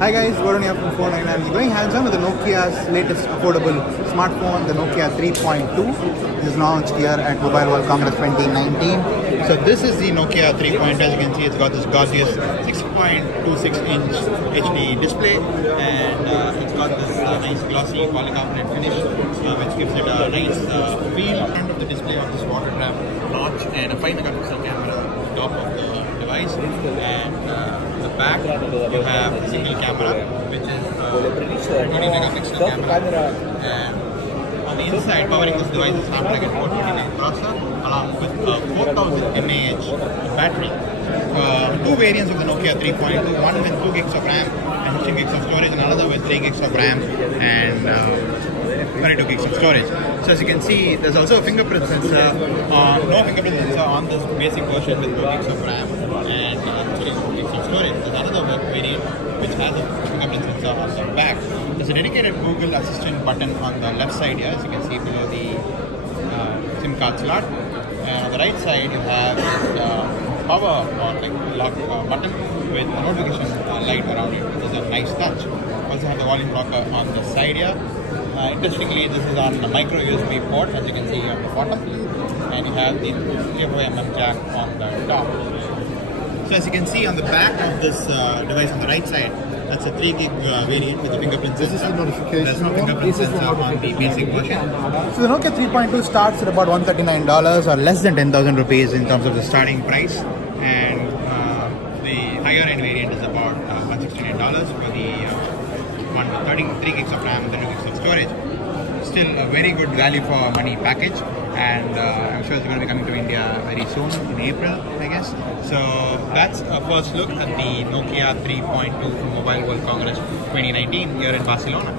Hi guys, Varun here from 499. We're going hands-on with the Nokia's latest affordable smartphone, the Nokia 3.2. This is launched here at Mobile World Congress 2019. So this is the Nokia 3.2. As you can see, it's got this gorgeous 6.26-inch HD display, and it's got this nice glossy polycarbonate finish, which gives it a nice feel. In front of the display of this water trap notch and a 5-megapixel camera on top of the device, and the back you have a single camera which is 20-megapixel camera, and on the inside powering this device is Snapdragon 429 processor along with a 4000 mAh battery. Two variants of the Nokia 3.2, one with 2 gigs of RAM and 16 gigs of storage, and another with 3 gigs of RAM and 32 gigs of storage. So as you can see, there's also a fingerprint sensor. No fingerprint sensor on this basic version with 2 gigs of RAM and 32 gigs of storage. There's another variant which has a fingerprint sensor on the back. There's a dedicated Google Assistant button on the left side here, as you can see below the SIM card slot. And on the right side, you have the power or like lock button with a notification light around it, which is a nice touch. Also have the volume blocker on the side here. Interestingly, this is on a micro USB port, as you can see on the bottom, and you have the 3.5mm jack on the top. So as you can see on the back of this device on the right side, that's a 3 gig variant with the fingerprint sensor. This is the notification. There's no fingerprint sensor on the basic version. So the Nokia 3.2 starts at about $139 or less than 10,000 rupees in terms of the Starting price, and the higher end variant is about $169 for the 33 gigs of RAM, 32 gigs of storage. Still a very good value for money package, and I'm sure it's going to be coming to India very soon, in April, I guess. So that's a first look at the Nokia 3.2 Mobile World Congress 2019 here in Barcelona.